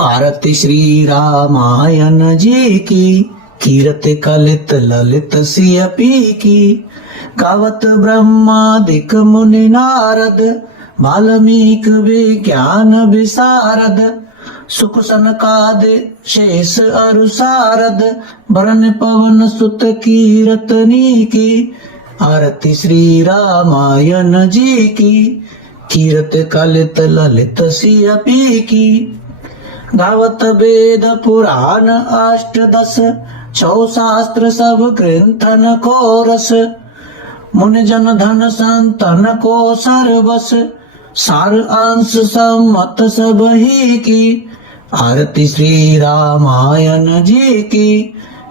आरती श्री रामायण जी की, कीरत कलित ललित सियपी की। गावत ब्रह्मादिक मुनि नारद, वाल्मीकि विज्ञान विशारद। सुख सनकादि शेष अरु सारद, वरन पवन सुत कीरतनी की। आरती श्री रामायण जी की, कीरत कलित ललित सियपी की। गावत वेद पुराण अष्टदश, छौ शास्त्र सब ग्रंथन को रस। मुनि जन धन संतन को सर्वस, सार अंश सम्मत सब ही की। आरती श्री रामायण जी की,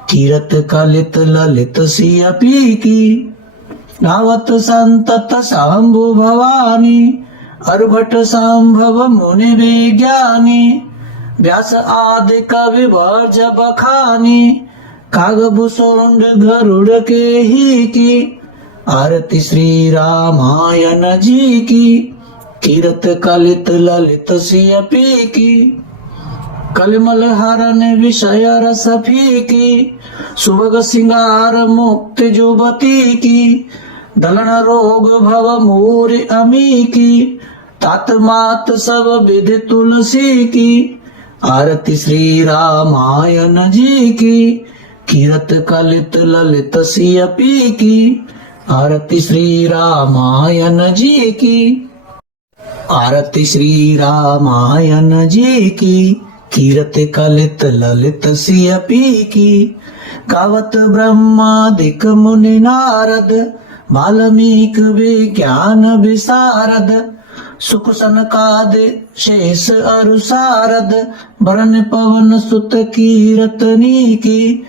कीरत कलित ललित सियपी की। गावत संतत शंभु भवानी, अर्भट संभव मुनि विज्ञानी। व्यास आदि कवि वर्ज बखानी, कागभूषुंड गरुड़ के ही की। आरती श्री रामायण जी की, कीरत कलित ललित सियपी की। कलिमल हरण विषय रस फीकी, सुभग सिंगार मुक्त जुबती की। दलन रोग भव मूर अमी की, तात मात सब विधि तुलसी की। आरती श्री रामायण जी की, कीरत कलित ललित सियपी की। आरती श्री रामायण जी की। आरती श्री रामायण जी की, कीरत कलित ललित सियपी की। गावत ब्रह्मादिक मुनि नारद, वाल्मीकि विज्ञान विशारद। सुख सनकादि शेष अरु सारद, वरन पवन सुत कीरतनी की।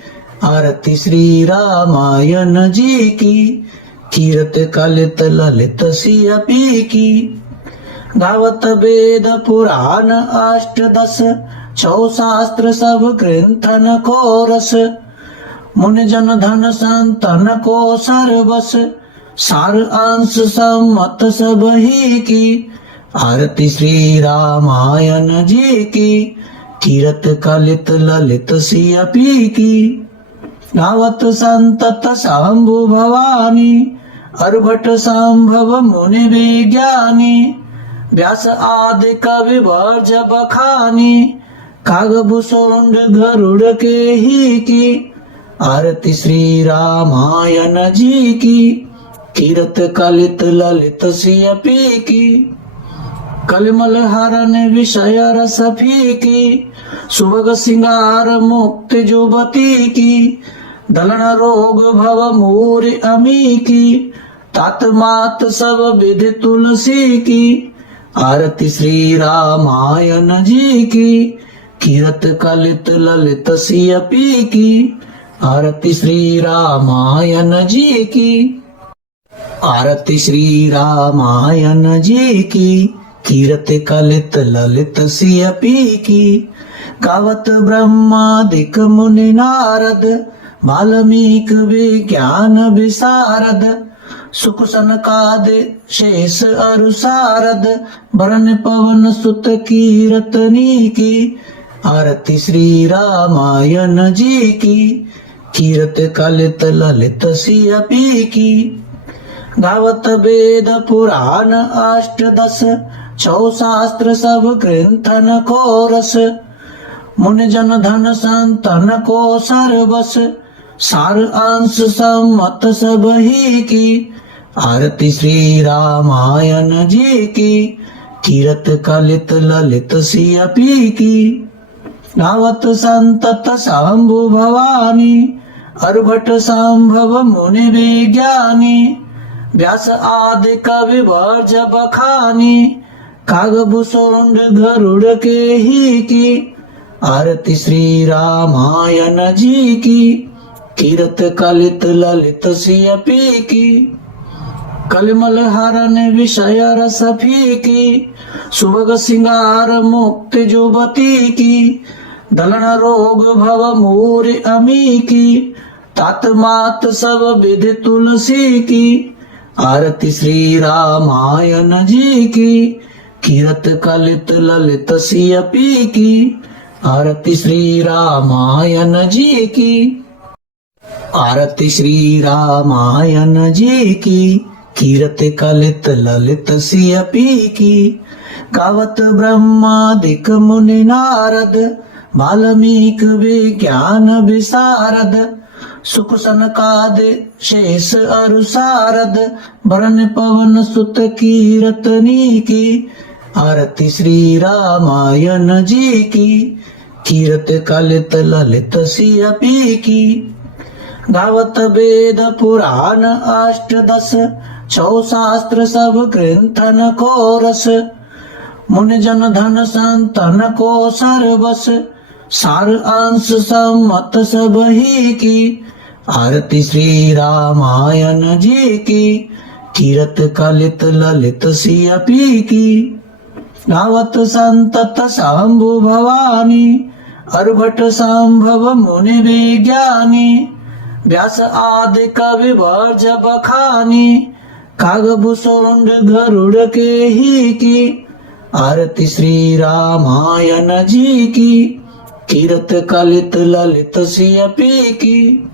आरती श्री रामायण जी की, कीरत कलित ललित सियपी की। गावत वेद पुराण अष्टदश, छौ शास्त्र सब ग्रंथन को रस। मुनि जन धन संतन को सर्वस, सार अंश सम्मत सब ही की। आरती श्री रामायण जी की, कीरत कलित ललित सियपी की। गावत संतत शंभु भवानी, अर्भट संभव मुनि विज्ञानी। व्यास आदि कवि वर्ज बखानी, कागभूषुंड गरुड़ के ही की। आरती श्री रामायण जी की, कीरत कलित ललित सियपी की। कलिमल हरण विषय रस फीकी, सुभग सिंगार मुक्त जुबती की। दलन रोग भव मूर अमी की, तात मात सब विधि तुलसी की। आरती श्री रामायण जी की, कीरत कलित ललित सियपी की। आरती श्री रामायण जी की। आरती श्री रामायण जी की, कीरत कलित ललित सियपी की। गावत ब्रह्मादिक मुनि नारद, वाल्मीकि विज्ञान विशारद। सुख सनकादि शेष अरु सारद, वरन पवन सुत कीरतनी की। आरती श्री रामायण जी की, कीरत कलित ललित सियपी की। गावत वेद पुराण अष्टदश, छौ शास्त्र सब ग्रंथन को रस। मुनि जन धन संतन को सर्वस, सार अंश सम्मत सब ही की। आरती श्री रामायण जी की, कीरत कलित ललित सियपी की। गावत संतत शंभु भवानी, अर्भट संभव मुनि विज्ञानी। व्यास आदि कवि वर्ज बखानी, कागभूषुंड गरुड़ के ही की। आरती श्री रामायण जी की, कीरत कलित ललित सियपी की। कलिमल हरण विषय रस फीकी, सुभग सिंगार मुक्त जुबती की। दलन रोग भव मूर अमी की, तात मात सब विधि तुलसी की। आरती श्री रामायण जी की, कीरत कलित ललित सियपी की। आरती श्री रामायण जी की। आरती श्री रामायण जी की, कीरते कलित ललित सिय पी की। गावत ब्रह्मादिक मुनि नारद, वाल्मीक विज्ञान विशारद। सुख सनकादि शेष अरु सारद, वरन पवन सुत कीरतनी की। आरती श्री रामायण जी की, कीरत कलित ललित सिय पी की। गावत वेद पुराण अष्टदश, छौ शास्त्र सब ग्रंथन को रस। मुनि जन धन संतन को सर्वस, सार अंश सम्मत सब ही की। आरती श्री रामायण जी की, कीरत कलित ललित सिय पी की। गावत संतत शंभु भवानी, अर्भट संभव मुनि विज्ञानी। व्यास आदि कवि वर्ज बखानी, कागभूषुंड गरुड़ के ही की। आरती श्री रामायण जी की, कीरत कलित ललित सिय पी की।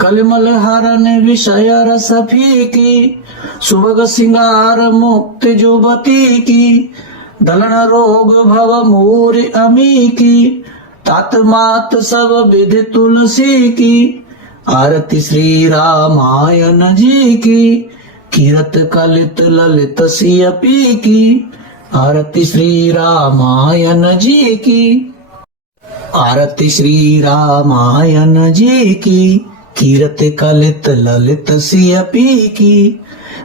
कलिमल हरण विषय रस फीकी, सुभग सिंगार मुक्ति जुबती की। दलन रोग भव मूर अमी की, तात मात सब विधि तुलसी की। आरती श्री रामायण जी की, कीरत कलित ललित सिय पी की। आरती श्री रामायण जी की। आरती श्री रामायण जी की, कीरत कलित ललित सिय पी की।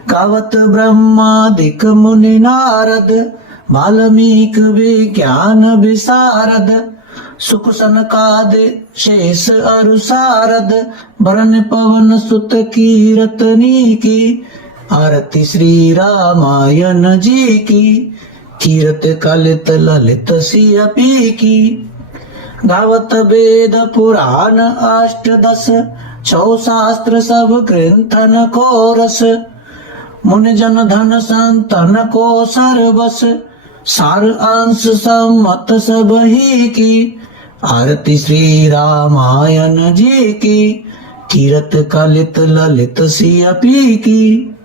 गावत ब्रह्मादिक मुनि नारद, वाल्मीक विज्ञान विशारद। सुख सनकादि शेष अरु सारद, वरन पवन सुत कीरतनी की। आरती श्री रामायण जी की, कीरत कलित ललित सिय पी की। गावत वेद पुराण अष्टदश, छौ शास्त्र सब ग्रंथन को रस। मुनि जन धन संतन को सर्वस, सार अंश सम्मत सब ही की। आरती श्री रामायण जी की, कीरत कलित ललित सिय पी की।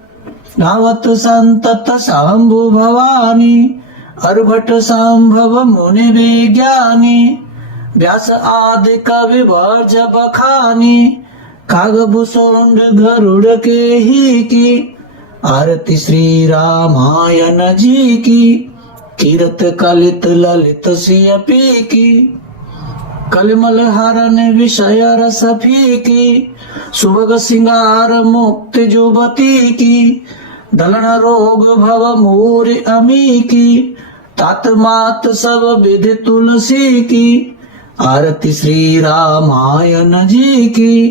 गावत संतत शंभु भवानी, अर्भट संभव मुनि विज्ञानी। व्यास आदि कवि वर्ज बखानी, कागभूषुंड गरुड़ के ही की। आरती श्री रामायण जी की, कीरत कलित ललित सिय पी की। कलिमल हरण विषय रस फीकी, सुभग सिंगार मुक्ति जुबती की। दलन रोग भव मूर अमी की, तात मात सब विधि तुलसी की। आरती श्री रामायण जी की,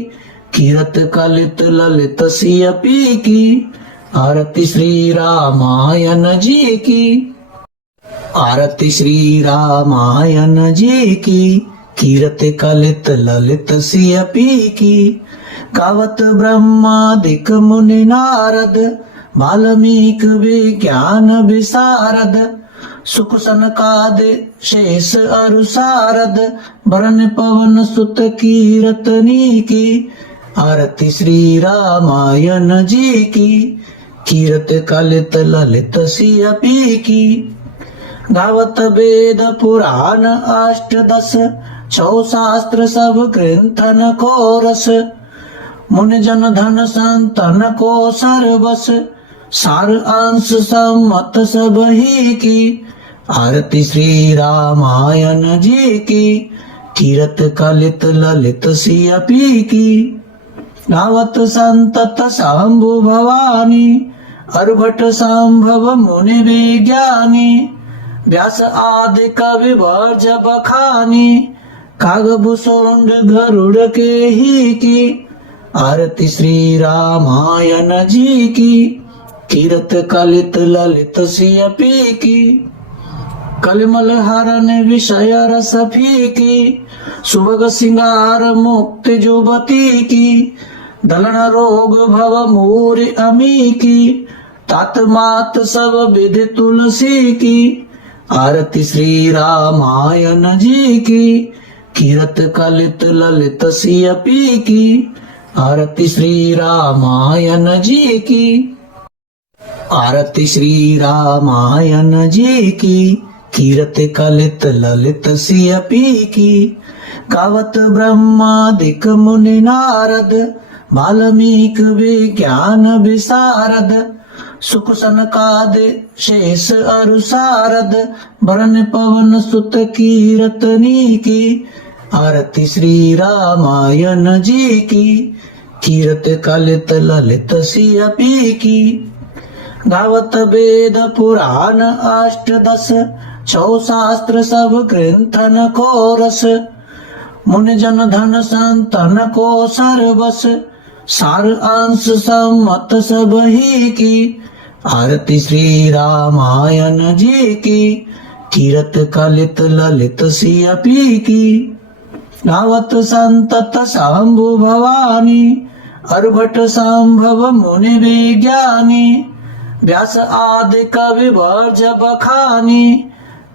कीरत कलित ललित सिय पी की। आरती श्री रामायण जी की। आरती श्री रामायण जी की, कीरत कलित ललित सिय पी की। गावत ब्रह्मादिक मुनि नारद, वाल्मीक विज्ञान विशारद। सुख सनकादि शेष अरु सारद, वरन पवन सुत कीरतनी की। आरती श्री रामायण जी की, कीरत कलित ललित सिय पी की। गावत वेद पुराण अष्टदश, छौ शास्त्र सब ग्रंथन को रस। मुनि जन धन संतन को सर्वस, सार अंश सम्मत सब ही की। आरती श्री रामायण जी की, कीरत कलित ललित सिय पी की। गावत संतत शंभु भवानी, अर्भट संभव मुनि विज्ञानी। व्यास आदि कवि वर्ज बखानी, कागभूषुंड गरुड़ के ही की। आरती श्री रामायण जी की, कीरत कलित ललित सिय पी की। कलिमल हरण विषय रस फीकी, सुभग सिंगार मुक्ति जुबती की। दलन रोग भव मूर अमी की, तात मात सब विधि तुलसी की। आरती श्री रामायण जी की, कीरत कलित ललित सियपी की। आरती श्री रामायण जी की, आरती श्री रामायण जी की, कीरत कलित ललित सियपी की। गावत ब्रह्मादिक मुनि नारद, वाल्मीक विज्ञान विशारद। सुख सनकादि शेष अरु सारद, वरन पवन सुत कीरतनी की। आरती श्री रामायण जी की, कीरत कलित ललित सियपी की। गावत वेद पुराण अष्टदश, छौ शास्त्र सब ग्रंथन को रस। मुनि जन धन संतन को सर्वस, सार अंश सम्मत सब ही की। आरती श्री रामायण जी की, कीरत कलित ललित सियपी की। गावत संतत शंभु भवानी, अर्भट संभव मुनि विज्ञानी। व्यास आदि कवि वर्ज बखानी,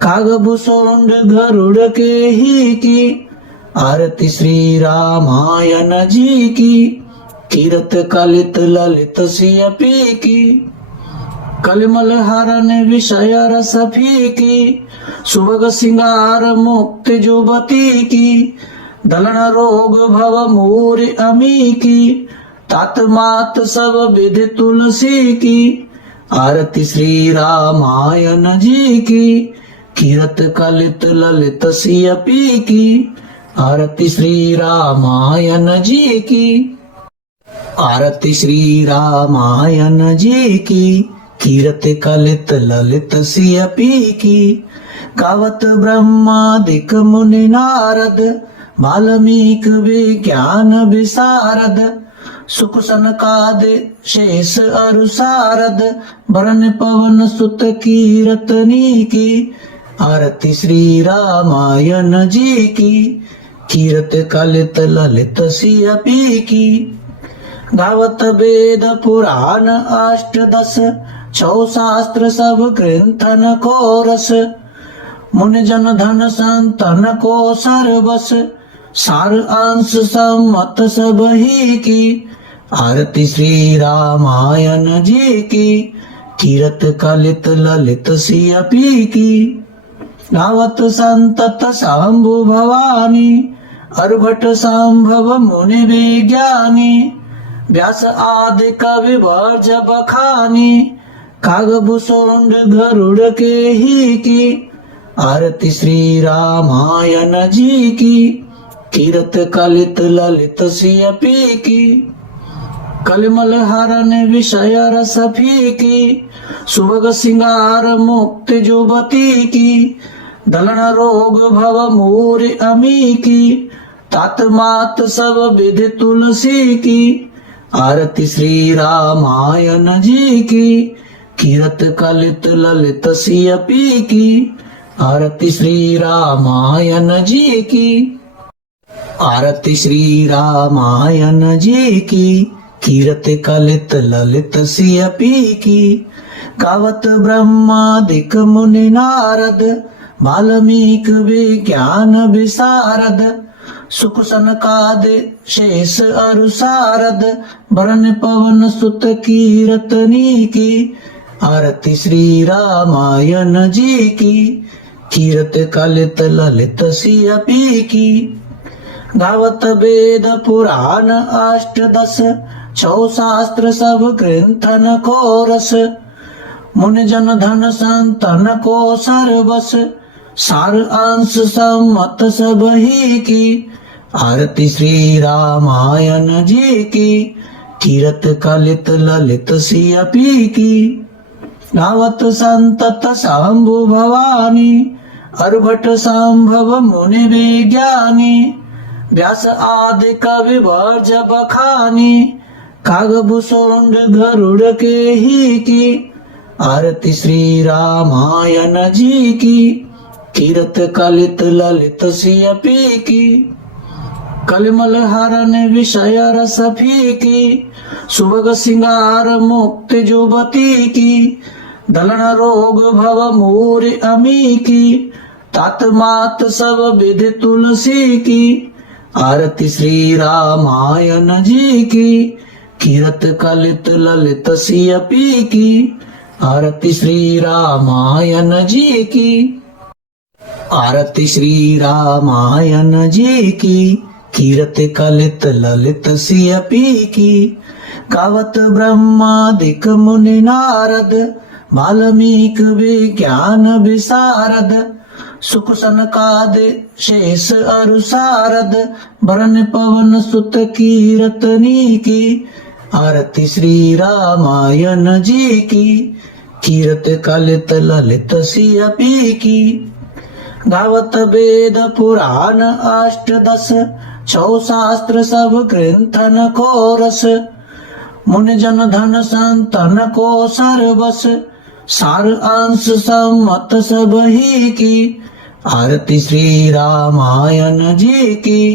कागभूषुंड गरुड़ के ही की। आरती श्री रामायण जी की, कीरत कलित ललित सियपी की। कलिमल हरण विषय रस फीकी, सुभग सिंगार मुक्ति जुबती की। दलन रोग भव मूर अमी की, तात मात सब विधि तुलसी की। आरती श्री रामायण जी की, कीरत कलित ललित सियपी की। आरती श्री रामायण जी की, आरती श्री रामायण जी की, कीरत कलित ललित सियपी की। गावत ब्रह्मादिक मुनि नारद, वाल्मीक विज्ञान विशारद। सुख सनकादि शेष अरु सारद, वरन पवन सुत कीरतनी की। आरती श्री रामायण जी की, कीरत कलित ललित सियपी की। गावत वेद पुराण अष्टदश, छौ शास्त्र सब ग्रंथन को रस। मुनि जन धन संतन को सर्वस, सार अंश सम्मत सब ही की। आरती श्री रामायण जी की, कीरत कलित ललित सियपी की। गावत संतत शंभु भवानी, अर्भट संभव मुनि विज्ञानी। व्यास आदि कवि वर्ज बखानी, कागभूषुंड गरुड़ के ही की। आरती श्री रामायण जी की, कीरत कलित ललित सियपी की। कलिमल हरण विषय रस फीकी, सुभग सिंगार मुक्ति जुबती की। दलन रोग भव मूर अमी की, तात मात सब विधि तुलसी की। आरती श्री रामायण जी की, कीरत कलित ललित सियपी की। आरती श्री रामायण जी की, आरती श्री रामायण जी की, कीरत कलित ललित सियपी की। गावत ब्रह्मादिक मुनि नारद, वाल्मीक विज्ञान विशारद। सुख सनकादि शेष अरु सारद, वरन पवन सुत कीरतनी की। आरती श्री रामायण जी की, कीरत कलित ललित सियपी की। गावत वेद पुराण अष्टदश, छौ शास्त्र सब ग्रंथन को रस। मुनि जन धन संतन को सर्वस, सार अंश सम्मत सब ही की। आरती श्री रामायण जी की, कीरत कलित ललित सियपी की। गावत संतत शंभु भवानी, अर्भट संभव मुनि विज्ञानी। व्यास आदि कवि वर्ज बखानी, कागभूषुंड गरुड़ के ही की। आरती श्री रामायण जी की, कीरत कलित ललित सियपी की। कलिमल हरण विषय रस फीकी, सुभग सिंगार मुक्ति जुबती की। दलन रोग भव मूर अमी की, तात मात सब विधि तुलसी की। आरती श्री रामायण जी की, कीरत कलित ललित सियपी की। आरती श्री रामायण जी की। आरती श्री रामायण जी की, कीरत कलित ललित सियपी की। गावत ब्रह्मादिक मुनि नारद, वाल्मीकि विज्ञान विशारद। सुख सनकादि शेष अरु सारद, वरन पवन सुत कीरतनी की। आरती श्री रामायण जी की, कीरत कलित ललित सियपी की। गावत वेद पुराण अष्टदश, छौ शास्त्र सब ग्रंथन को रस। मुनि जन धन संतन को सर्वस, सार अंश सम्मत सब ही की। आरती श्री रामायण जी की,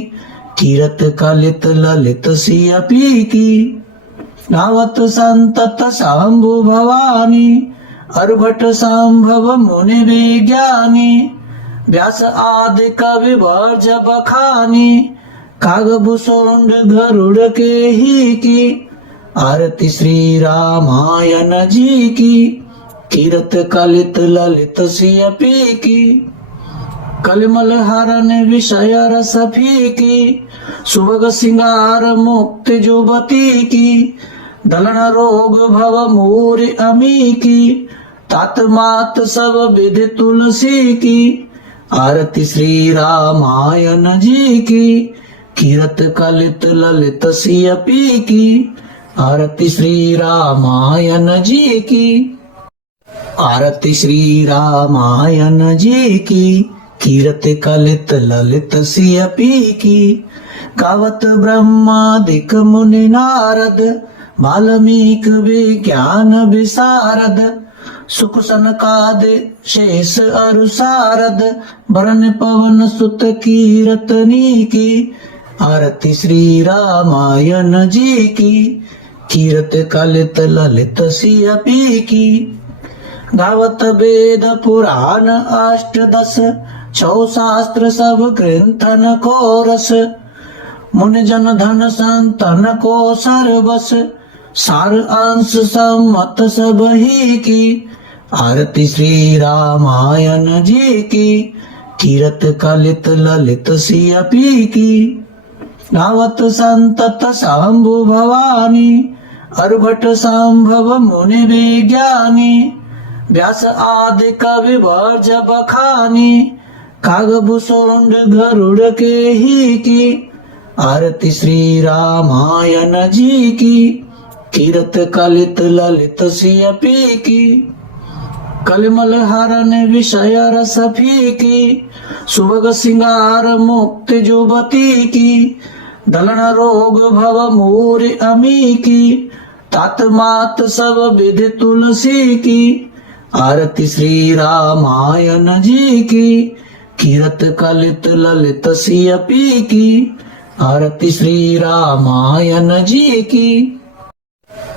कीरत कलित ललित सियपी की। गावत संतत शंभु भवानी, अर्भट संभव मुनि विज्ञानी। व्यास आदि कवि वर्ज बखानी, कागभूषुंड गरुड़ के ही की। आरती श्री रामायण जी की, कीरत कलित ललित सियपी की। कलिमल हरण विषय रस फीकी, सुभग सिंगार मुक्त जुबती की। दलन रोग भव मूर अमी की, तात मात सब विधि तुलसी की। आरती श्री रामायण जी की, कीरत कलित ललित सियपी की। आरती श्री रामायण जी की। आरती श्री रामायण जी की, कीरत कलित ललित सियपी की। गावत ब्रह्मादिक मुनि नारद, वाल्मीकि विज्ञान विशारद। सुख सनकादि शेष अरु सारद, वरन पवन सुत कीरतनी की। आरती श्री रामायण जी की, कीरत कलित ललित सियपी की। गावत वेद पुराण अष्टदश, छौ शास्त्र सब ग्रंथन को रस। मुनि जन धन संतन को सर्वस, सार अंश सम्मत सब ही की। आरती श्री रामायण जी की, कीरत कलित ललित सियपी की। गावत संतत शंभु भवानी, अर्भट संभव मुनि विज्ञानी। व्यास आदि कवि वर्ज बखानी, कागभूषुंड गरुड़ के ही की। आरती श्री रामायण जी की, कीरत कलित ललित सियपी की। कलिमल हरण विषय रस फीकी, सुभग सिंगार मुक्त जुबती की। दलन रोग भव मूर अमी की, तात मात सब विधि तुलसी की। आरती श्री रामायण जी की, कीरत कलित ललित सियपी की। आरती श्री रामायण जी की।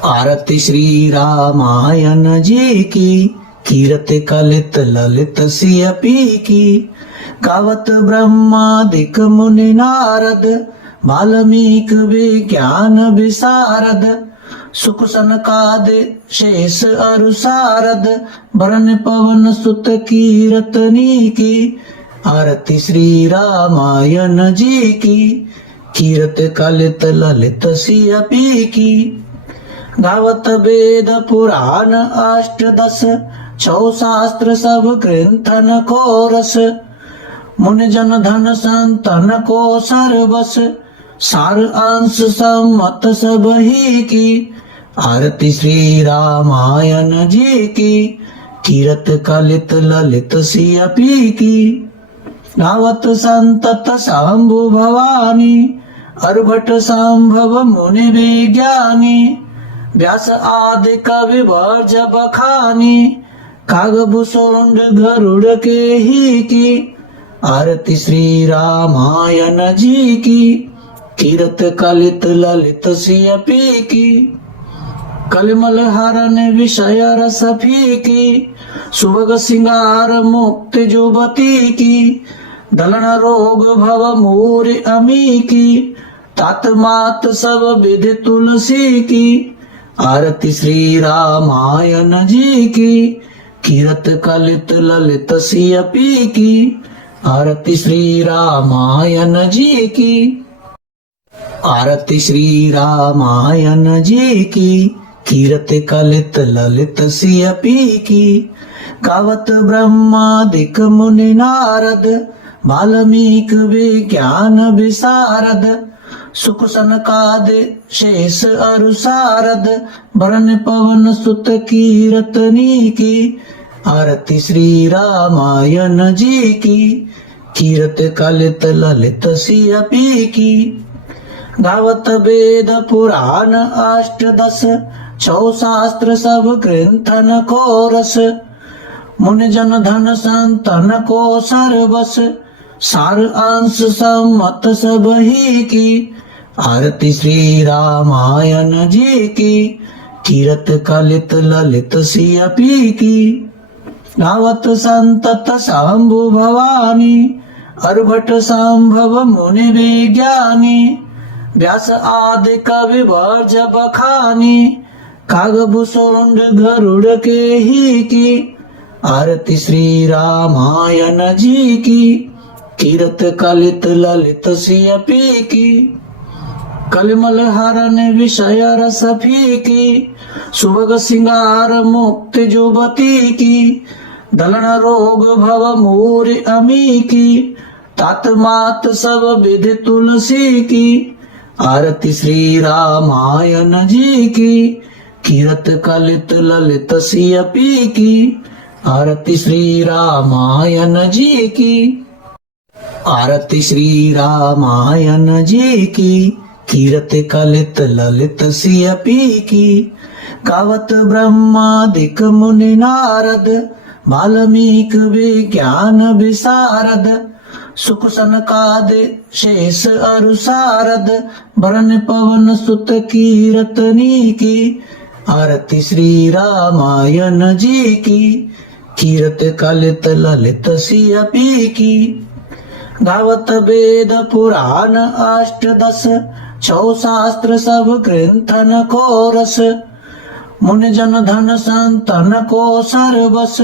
आरती श्री रामायण जी की, कीरत कलित ललित सियपी की। गावत ब्रह्मादिक मुनि नारद, वाल्मीकि विज्ञान विशारद। सुख सनकादि शेष अरु सारद, वरन पवन सुत कीरतनी की। आरती श्री रामायण जी की, कीरत कलित ललित सियपी की। गावत वेद पुराण अष्टदश, छौ शास्त्र सब ग्रंथन को रस। मुनि जन धन संतन को सर्वस, सार अंश सम्मत सब ही की। आरती श्री रामायण जी की, कीरत कलित ललित सियपी की। गावत संतत शंभु भवानी, अर्भट संभव मुनि विज्ञानी। व्यास आदि कवि वर्ज बखानी, कागभूषुंड गरुड़ के ही की। आरती श्री रामायण जी की, कीरत कलित ललित सियपी की। कलिमल हरण विषय रस फीकी, सुभग सिंगार मुक्ति जुबती की, दलन रोग भव मूर अमी की, तात मात सब विधि तुलसी की, आरती श्री रामायण जी की, कीरत कलित ललित सियपी की, आरती श्री रामायण जी की, आरती श्री रामायण जी की, कीरत कलित ललित सियपी की, गावत ब्रह्मादिक मुनि नारद, वाल्मीक विज्ञान विशारद, सुख सनकादि शेष अरु सारद, वरण पवन सुत कीरतनी की, आरती श्री रामायण जी की, कीरत कलित ललित सियपी की, गावत वेद पुराण अष्टदश, छौ शास्त्र सब ग्रंथन को रस, मुनि जन धन संतन को सर्वस, सार अंश सम्मत सब ही की, आरती श्री रामायण जी की, कीरत कलित ललित सियपी की, गावत संतत शंभु भवानी, अर्भट संभव मुनि विज्ञानी, व्यास आदि कवि वर्ज बखानी, कागभूषुंड गरुड़ के ही की, आरती श्री रामायण जी की, कीरत कलित ललित सियपी की, कलिमल हरण विषय रस फीकी, सुभग सिंगार मुक्ति जुबती की, दलन रोग भव मूर अमी की, तात मात सब विधि तुलसी की, आरती श्री रामायण जी की, कीरत कलित ललित सियपी की, आरती श्री रामायण जी की, आरती श्री रामायण जी की, कीरत कलित ललित सियपी की, गावत ब्रह्मादिक मुनि नारद, वाल्मीक विज्ञान विशारद, सुख सनकादि शेष अरु सारद, वरण पवन सुत कीरतनी की, आरती श्री रामायण जी की, कीरत कलित ललित सियपी की, गावत वेद पुराण अष्टदश, छौ शास्त्र सब ग्रंथन को रस, मुनि जन धन संतन को सर्वस,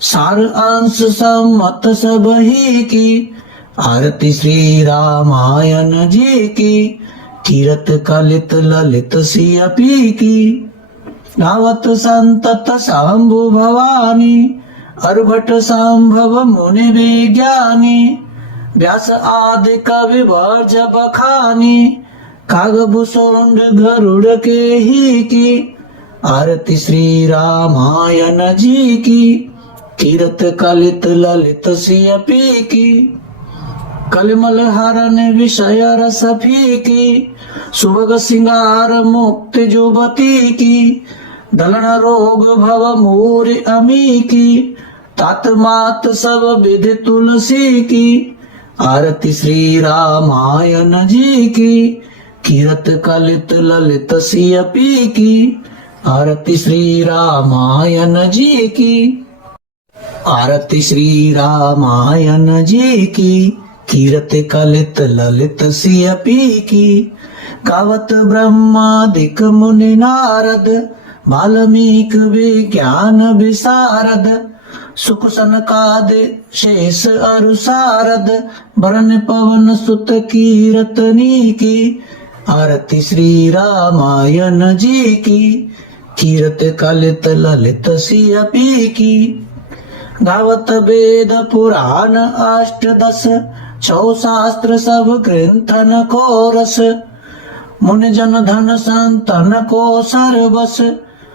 सार अंश सम्मत सब ही की, आरती श्री रामायण जी की, कीरत कलित ललित सियपी की, गावत संतत शंभु भवानी, अर्भट संभव मुनि विज्ञानी, व्यास आदि कवि वर्ज बखानी, कागभूषुंड गरुड़ के ही की, आरती श्री रामायण जी की, कीरत कलित ललित सियपी की, कलिमल हरण विषय रस फीकी, सुभग सिंगार मुक्ति जुबती की, दलन रोग भव मूर अमी की, तात मात सब विधि तुलसी की, आरती श्री रामायण जी की, कीरत कलित ललित सियपी की, आरती श्री रामायण जी की, आरती श्री रामायण जी की, कीरत कलित ललित सियपी की, गावत ब्रह्मादिक मुनि नारद, वाल्मीक विज्ञान विशारद, सुख सनकादि शेष अरु सारद, वरण पवन सुत कीरतनी की, आरती श्री रामायण जी की, कीरत कलित ललित सियपी की, गावत वेद पुराण अष्टदश, छौ शास्त्र सब ग्रंथन को रस, मुनि जन धन संतन को सर्वस,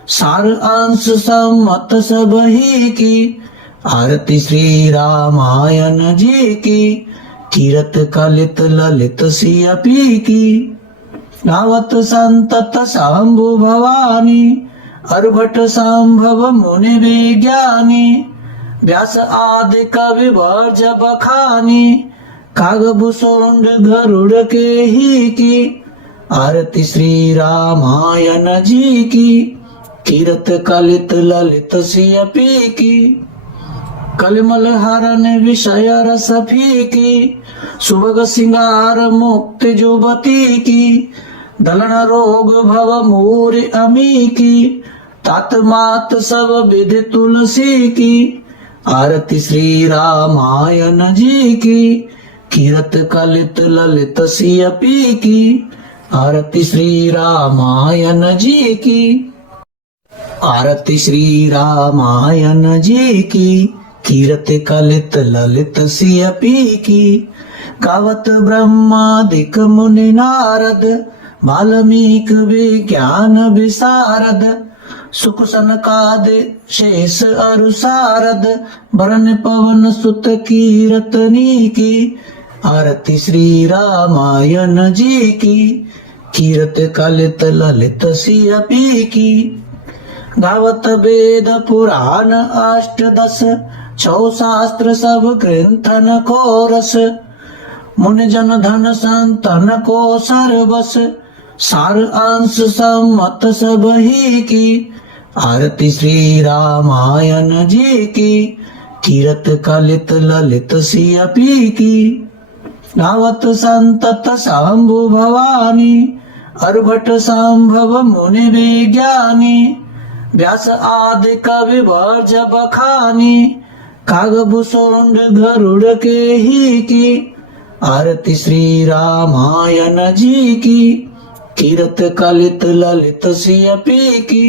सार अंश सम्मत सब ही की, आरती श्री रामायण जी की, कीरत कलित ललित सियपी की, गावत संतत शंभु भवानी, अर्भट संभव मुनि विज्ञानी, व्यास आदि कवि वर्ज बखानी, कागभूषुंड गरुड़ के ही की, आरती श्री रामायण जी की, कीरत कलित ललित सियपी की कलिमल हरण विषय रस फीकी सुभग सिंगार मुक्त जुबती की दलन रोग भव मूर अमी की तात मात सब विधि तुलसी की आरती श्री रामायण जी की कीरत कलित ललित सियपी की आरती श्री रामायण जी की आरती श्री रामायण जी की कीरत कलित ललित सियपी की गावत ब्रह्मादिक मुनि नारद वाल्मीकि विज्ञान विशारद सुख सनकादि शेष अरु सारद वरण पवन सुत कीरतनी की आरती श्री रामायण जी की कीरत कलित ललित सियपी की गावत वेद पुराण अष्टदश छौ शास्त्र सब ग्रंथन को रस मुनि जन धन संतन को सर्वस सार अंश सम्मत सब ही की आरती श्री रामायण जी की कीरत कलित ललित सियपी की गावत संतत शंभु भवानी अर्भट संभव मुनि विज्ञानी व्यास आदि कवि वर्ज बखानी कागभूषुंड गरुड़ के ही की आरती श्री रामायण जी की कीरत कलित ललित सियपी की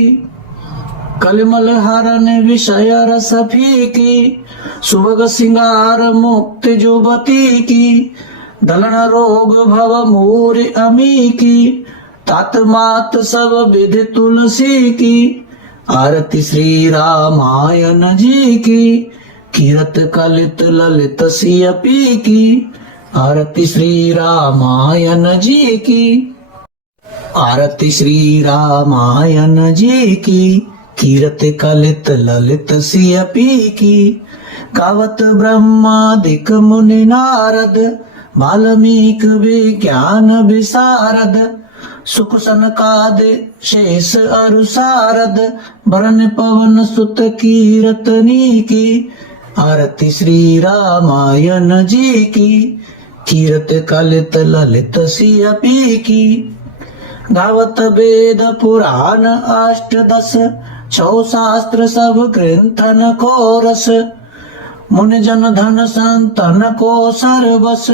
कलिमल हरण विषय रस फीकी सुभग सिंगार मुक्त जुबती की दलन रोग भव मूर अमी की तात मात सब विधि तुलसी की आरती श्री रामायण जी की कीरत कलित ललित सियपी की आरती श्री रामायण जी की आरती श्री रामायण जी की कीरत कलित ललित सियपी की गावत ब्रह्मादिक मुनि नारद वाल्मीकि विज्ञान विशारद सुख सनकादि शेष अरु सारद वरण पवन सुत कीरतनी की आरती श्री रामायण जी की कीरत कलित ललित सियपी की गावत वेद पुराण अष्टदश छौ शास्त्र सब ग्रंथन को रस मुनि जन धन संतन को सर्वस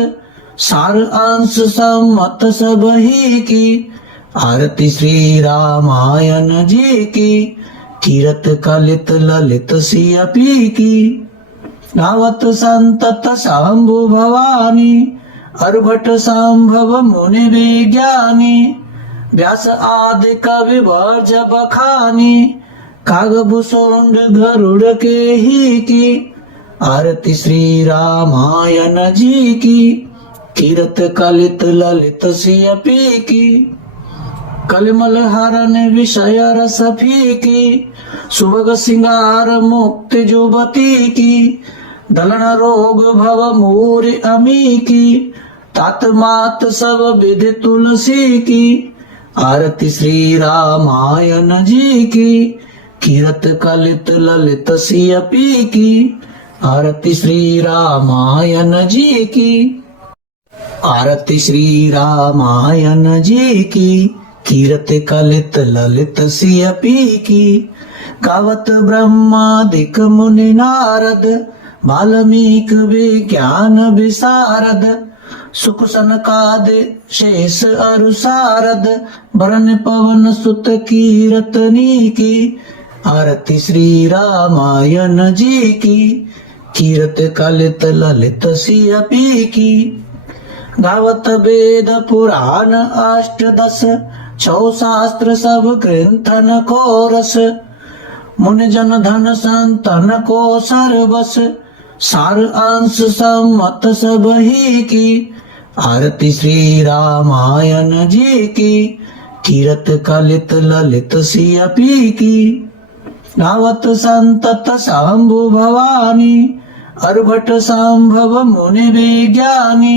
सार अंश सम्मत सब ही की आरती श्री रामायण जी की कीरत कलित ललित सियपी की गावत संतत शंभु भवानी अर्भट संभव मुनि विज्ञानी व्यास आदि कवि वर्ज बखानी कागभूषुंड गरुड़ के ही की आरती श्री रामायण जी की कीरत कलित ललित सियपी की कलिमल हरण विषय रस फीकी सुभग सिंगार मुक्त जुबती की दलन रोग भव मूर अमी की तात मात सब विधि तुलसी की आरती श्री रामायण जी की कीरत कलित ललित सियपी की आरती श्री रामायण जी की आरती श्री रामायण जी की कीरत कलित ललित सियपी की गावत ब्रह्मादिक मुनि नारद वाल्मीकि विज्ञान विशारद सुख सनकादि शेष अरु सारद वरण पवन सुत कीरतनी की आरती श्री रामायण जी की कीरत कलित ललित सियपी की गावत वेद पुराण अष्टदश छौ शास्त्र सब ग्रंथन को रस मुनि जन धन संतन को सर्वस सार अंश सम्मत सब ही की आरती श्री रामायण जी की कीरत कलित ललित सियपी की गावत संतत शंभु भवानी अर्भट संभव मुनि विज्ञानी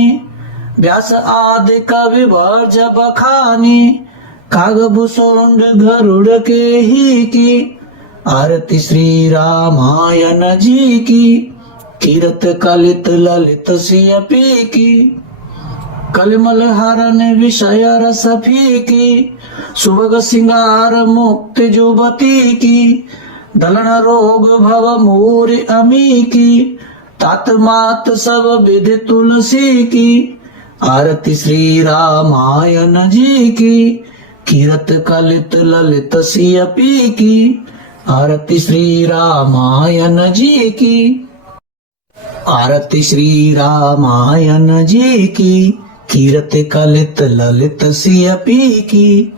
व्यास आदि कवि वर्ज बखानी कागभूषुंड गरुड़ के ही की। आरती श्री रामायण जी की। कीरत कलित ललित सिय पी की। कलिमल हरण विषय रस फीकी। सुभग सिंगार मुक्ति जुबती की। दलन रोग भव मूर अमी की। तात मात सब विधि तुलसी की। आरती श्री रामायण जी की। कीरत कलित ललित सिय पी की। आरती श्री रामायण जी की। आरती श्री रामायण जी की। कीरत कलित ललित सिय पी की।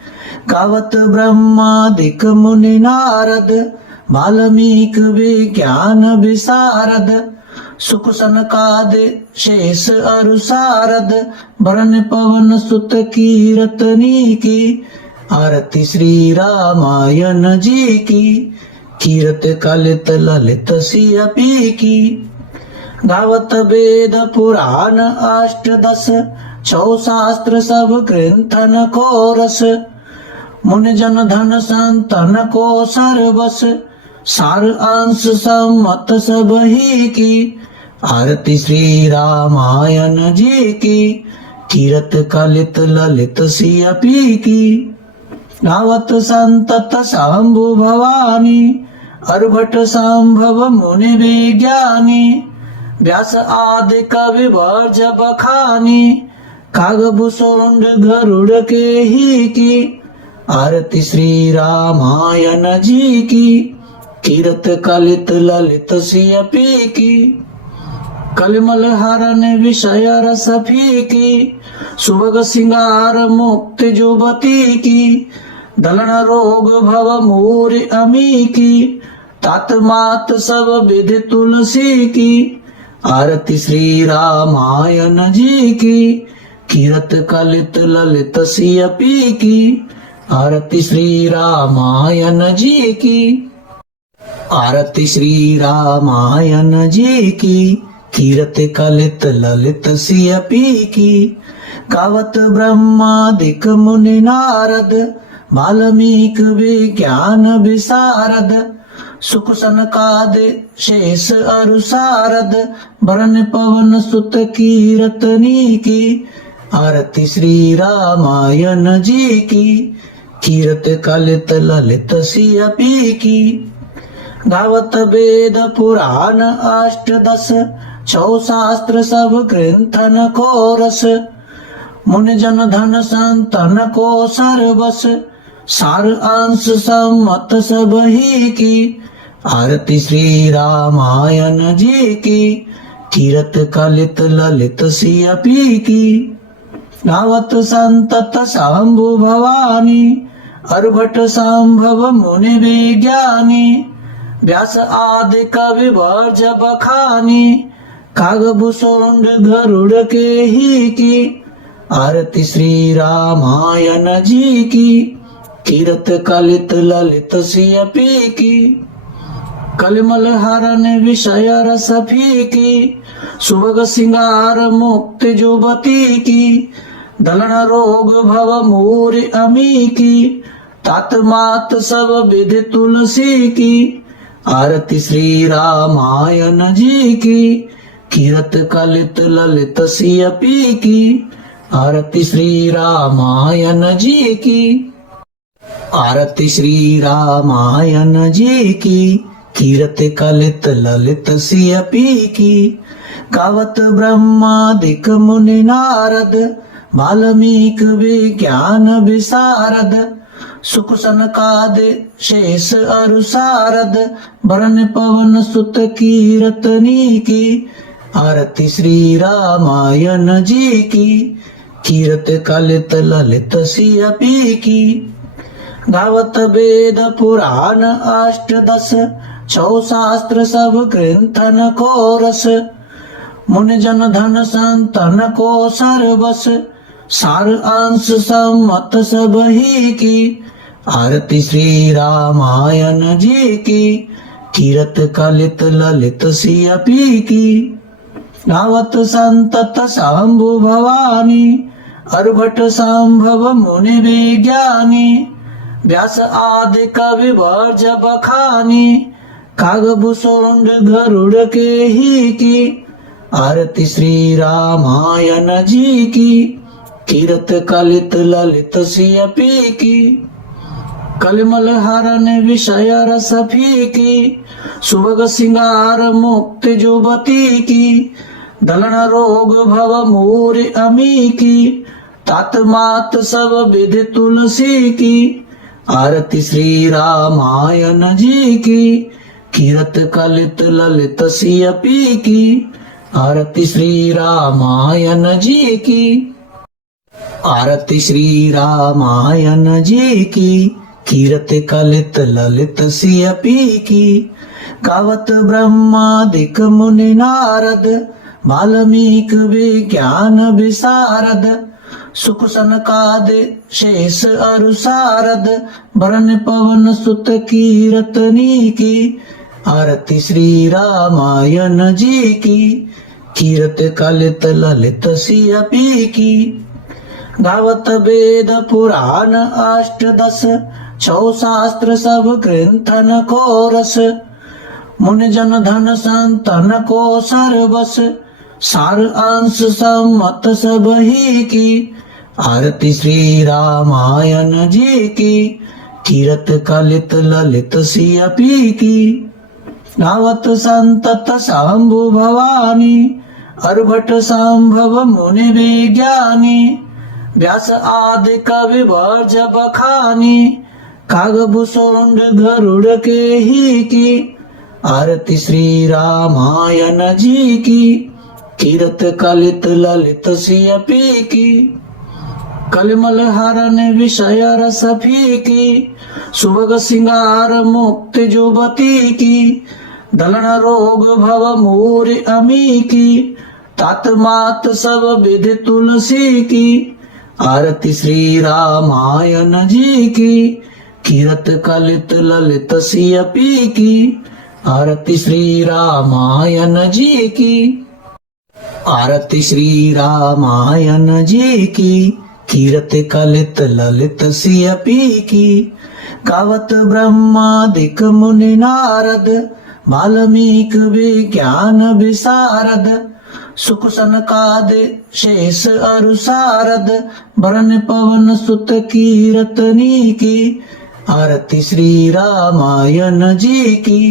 गावत ब्रह्मादिक मुनि नारद। वाल्मीक विज्ञान विशारद। सुख सनकाद शेष अरु सारद। वरण पवन सुत कीरतनी की। आरती श्री रामायण जी की। कीरत कलित ललित सिय पी की। गावत वेद पुराण अष्टदश। छौ शास्त्र सब ग्रंथन को रस। मुनि जन धन संतन को सर्वस। सार अंश सम्मत सब ही की। आरती श्री रामायण जी की। कीरत कलित ललित सिय पी की। गावत संतत शंभु भवानी। अर्भट संभव मुनि विज्ञानी। व्यास आदि कवि वर्ज बखानी। कागभूषुंड गरुड़ के ही की। आरती श्री रामायण जी की। कीरत कलित ललित सिय पी की। कलिमल हरण विषय रस फीकी। सुभग सिंगार मुक्ति जुबती की। दलन रोग भव मूर अमी की। तात मात सब विधि तुलसी की। आरती श्री रामायण जी की। कीरत कलित ललित सिय पी की। आरती श्री रामायण जी की। आरती श्री रामायण जी की। कीरत कलित ललित सिय पी की। गावत ब्रह्मादिक मुनि नारद। वाल्मीक विज्ञान विशारद। सुख सनकाद शेष अरु सारद। वरण पवन सुत कीरतनी की। आरती श्री रामायण जी की। कीरत कलित ललित सिय पी की। गावत वेद पुराण अष्टदश। छौ शास्त्र सब ग्रंथन को रस। मुनि जन धन संतन को सर्वस। सार अंश सम्मत सब ही की। आरती श्री रामायण जी की। कीरत कलित ललित सिय पी की। गावत संतत शंभु भवानी। अर्भट संभव मुनि विज्ञानी। व्यास आदि कवि वर्ज बखानी। कागभूषुंड गरुड़ के ही की। आरती श्री रामायण जी की। कीरत कलित ललित सिय पी की। कलिमल हरण विषय रस फीकी। सुभग सिंगार मुक्ति जुबती की। दलन रोग भव मूर अमी की। तात मात सब विधि तुलसी की। आरती श्री रामायण जी की। कीरत कलित ललित सिय पी की। आरती श्री रामायण जी की। आरती श्री रामायण जी की। कीरत कलित ललित सिय पी की। गावत ब्रह्मादिक मुनि नारद। वाल्मीक विज्ञान विशारद। सुख सनकाद शेष अरु सारद। वरण पवन सुत कीरतनी की। आरती श्री रामायण जी की। कीरत कलित ललित सिय पी की। गावत वेद पुराण अष्टदश। छौ शास्त्र सब ग्रंथन को रस। मुनि जन धन संतन को सर्वस। सार अंश सम्मत सब ही की। आरती श्री रामायण जी की। कीरत कलित ललित सिय पी की। गावत संतत शंभु भवानी। अर्भट संभव मुनि विज्ञानी व्यास आदि कवि वर्ज बखानी कागभूषुंड गरुड़ के ही की आरती श्री रामायण जी की कीरत कलित ललित सियपी की कलिमल हरण विषय रस फीकी सुभग सिंगार मुक्त जुबती की दलन रोग भव मूर अमी की तात मात सब विधि तुलसी की आरती श्री रामायण जी की कीरत कलित ललित सियपी की आरती श्री रामायण जी की आरती श्री रामायण जी की कीरत कलित ललित सियपी की गावत ब्रह्मादिक मुनि नारद वाल्मीकि विज्ञान विशारद सुख सनकादि शेष अरु सारद वरण पवन सुत कीरतनी की आरती श्री रामायण जी की कीरत कलित ललित सियपी की गावत वेद पुराण अष्टदश छौ शास्त्र सब ग्रंथन को रस मुनि जन धन संतन को सर्वस सार अंश सम्मत सब ही की आरती श्री रामायण जी की कीरत कलित ललित सियपी की गावत संतत शंभु भवानी अर्भट संभव मुनि विज्ञानी व्यास आदि कवि वर्ज बखानी कागभूषुंड गरुड़ के ही की आरती श्री रामायण जी की कीरत कलित ललित सियपी की कलिमल हरण विषय रस फीकी सुभग सिंगार मुक्त जुबती की दलन रोग भव मूर अमी की तात मात सब विधि तुलसी की आरती श्री रामायण जी की कीरत कलित ललित सियपी की आरती श्री रामायण जी की आरती श्री रामायण जी की कीरत कलित ललित सियपी की गावत ब्रह्मादिक मुनि नारद वाल्मीकि विज्ञान विशारद सुख सनकादि शेष अरु सारद वरण पवन सुत कीरतनी की आरती श्री रामायण जी की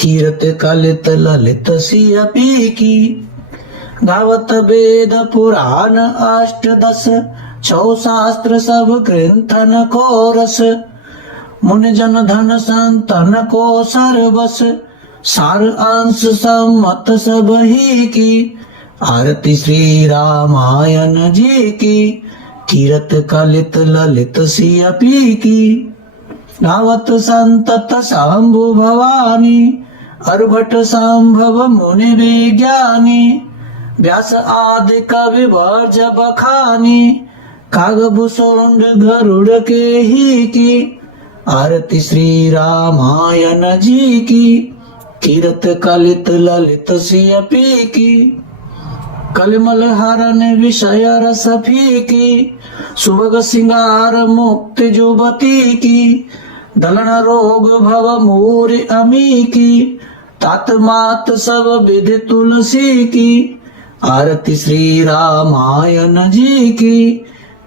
कीरत कलित ललित सियपी की गावत वेद पुराण अष्टदश छौ शास्त्र सब ग्रंथन को रस मुनि जन धन संतन को सर्वस सार अंश सम्मत सब ही की आरती श्री रामायण जी की कीरत कलित ललित सियपी की गावत संतत शंभु भवानी अर्भट संभव मुनि विज्ञानी व्यास आदि कवि वर्ज बखानी कागभूषुंड गरुड़ के ही की आरती श्री रामायण जी की कीरत कलित ललित सियपी की कलिमल हरण विषय रस फीकी सुभग सिंगार मुक्त जुबती की दलन रोग भव मूर अमी की तात मात सब विधि तुलसी की आरती श्री रामायण जी की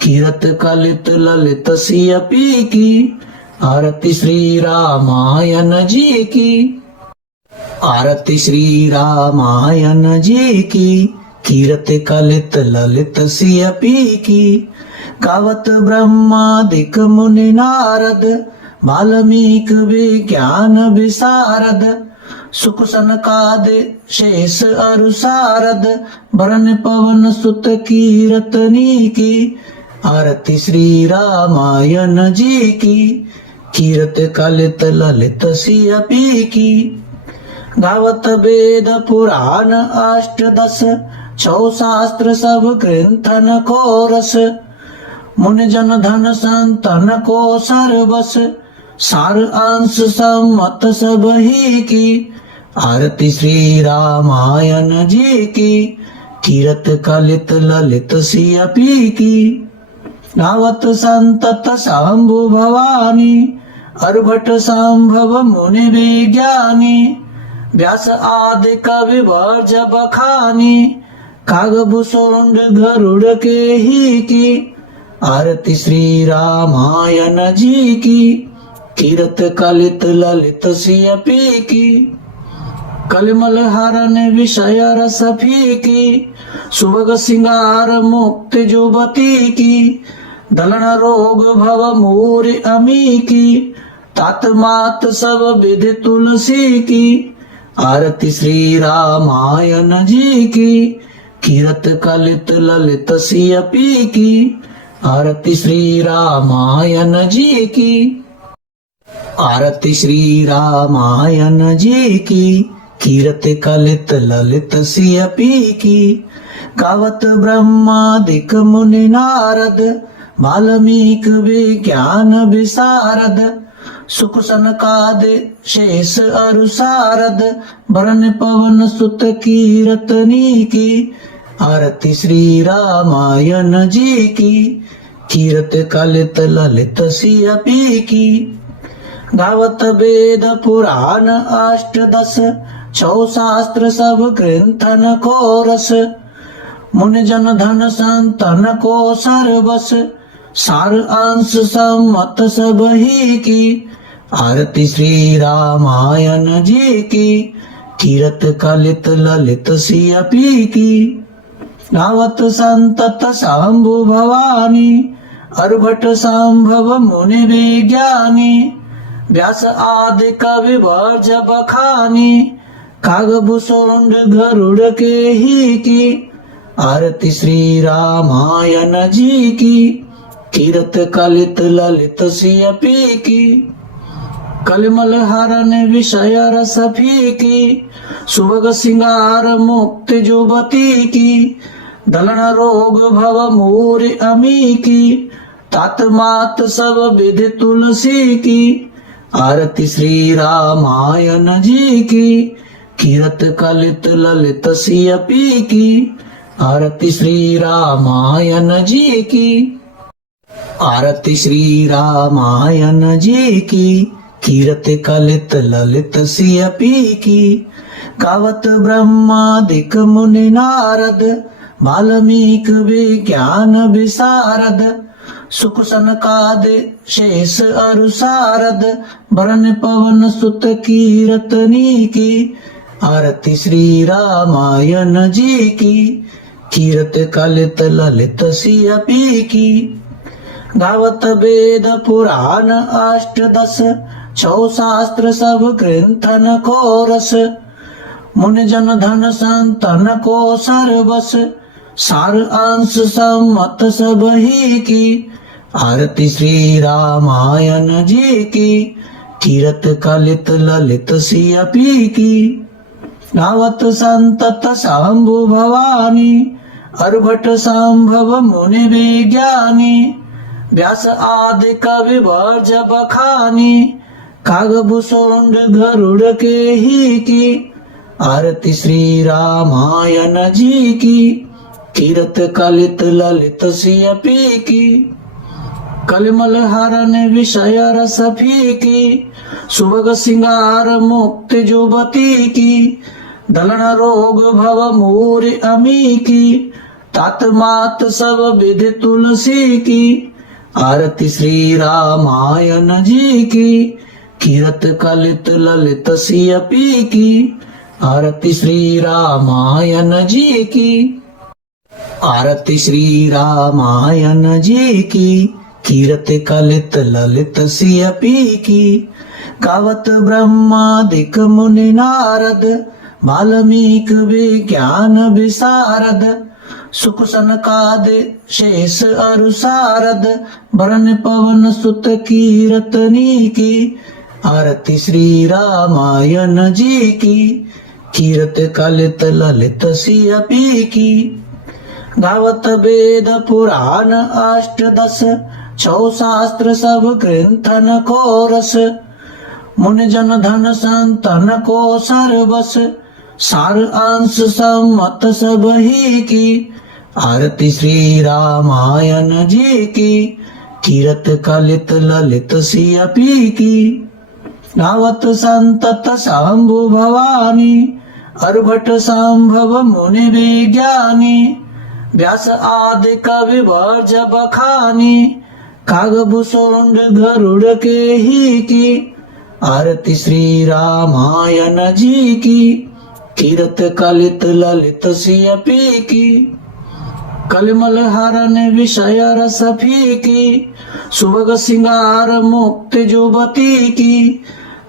कीरत कलित ललित सियपी की आरती श्री रामायण जी की आरती श्री रामायण जी की कीरत कलित ललित सियपी की गावत ब्रह्मादिक मुनि नारद वाल्मीकि विज्ञान विशारद सुख सनकादि शेष अरु सारद वरण पवन सुत कीरतनी की आरती श्री रामायण जी की कीरत कलित ललित सियपी की गावत वेद पुराण अष्टदश छौ शास्त्र सब ग्रंथन को रस मुनि जन धन संतन को सर्वस सार अंश सम्मत सब ही की आरती श्री रामायण जी की कीरत कलित ललित सिय पी की। गावत संतत शंभु भवानी, अर्भट संभव मुनि विज्ञानी। व्यास आदि कवि वर्ज बखानी, कागभूषुंड गरुड़ के ही की। आरती श्री रामायण जी की, कीरत कलित ललित सिय पी की। कलिमल हरण विषय रस फीकी, सुभग सिंगार मुक्ति जुबती की। दलन रोग भव मूरि अमी की, तात मात सब विधि तुलसी की। आरती श्री रामायण जी की, कीरत कलित ललित सिय पी की। आरती श्री रामायण जी की। आरती श्री रामायण जी की, कीरत कलित ललित सिय पी की। गावत ब्रह्मादिक मुनि नारद, वाल्मीकि विज्ञान विशारद। सुख सनकादि शेष अरु सारद, वरण पवन सुत कीरतनी की। आरती श्री रामायण जी की, कीरत कलित ललित सिय पी की। गावत वेद पुराण अष्टदश, छौ शास्त्र सब ग्रंथन को रस। मुनि जन धन संतन को सर्वस, सार अंश सम्मत सब ही की। आरती श्री रामायण जी की, कीरत कलित ललित सिय पी की। गावत संतत शंभु भवानी, अर्भट संभव मुनि विज्ञानी। व्यास आदि कवि वर्ज बखानी, कागभूषुंड गरुड़ के ही की। आरती श्री रामायण जी की, कीरत कलित ललित सिय पी की। कलिमल हरण विषय रस फीकी, सुभग सिंगार मुक्ति जुबती की। दलन रोग भव मूरि अमी की, तात मात सब विधि तुलसी की। आरती श्री रामायण जी की, कीरत कलित ललित सिय पी की। आरती श्री रामायण जी की। आरती श्री रामायण जी की, कीरत कलित ललित सिय पी की। गावत ब्रह्मादिक मुनि नारद, वाल्मीकि विज्ञान विशारद। सुख सनकादि शेष अरु सारद, वरण पवन सुत कीरतनी की। आरती श्री रामायण जी की, कीरत कलित ललित सिय पी की। गावत वेद पुराण अष्टदश, छौ शास्त्र सब ग्रंथन को रस। मुनि जन धन संतन को सर्वस, सार अंश सम्मत सब ही की। आरती श्री रामायण जी की, कीरत कलित ललित सिय पी की। गावत संतत शंभु भवानी, अर्भट संभव मुनि विज्ञानी। व्यास आदि कवि वर्ज बखानी, कागभूषुंड गरुड़ के ही की। आरती श्री रामायण जी की, कीरत कलित ललित सिय पी की। कलिमल हरण विषय रस फीकी, सुभग सिंगार मुक्ति जुबती की। दलन रोग भव मूरि अमी की, तात मात सब विधि तुलसी की। आरती श्री रामायण जी की, कीरत कलित ललित सिय पी की। आरती श्री रामायण जी की। आरती श्री रामायण जी की, कीरत कलित ललित सिय पी की। गावत ब्रह्मादिक मुनि नारद, वाल्मीकि विज्ञान विशारद। सुख सनकादि शेष अरु सारद, वरण पवन सुत कीरतनी की। आरती श्री रामायण जी की, कीरत कलित ललित सिय पी की। गावत वेद पुराण अष्टदश, छौ शास्त्र सब ग्रंथन को रस। मुनि जन धन संतन को सर्वस, सार अंश सम्मत सब ही की। आरती श्री रामायण जी की, कीरत कलित ललित सिया पी की। गावत संतत शंभु भवानी, अर्भट संभव मुनि विज्ञानी। व्यास आदि कवि वर्ज बखानी, कागभूषुंड गरुड़ के ही की। आरती श्री रामायण जी की, कीरत कलित ललित सिया पी की। कलिमल हरण विषय रस फीकी, सुभग सिंगार मुक्ति जुबती की।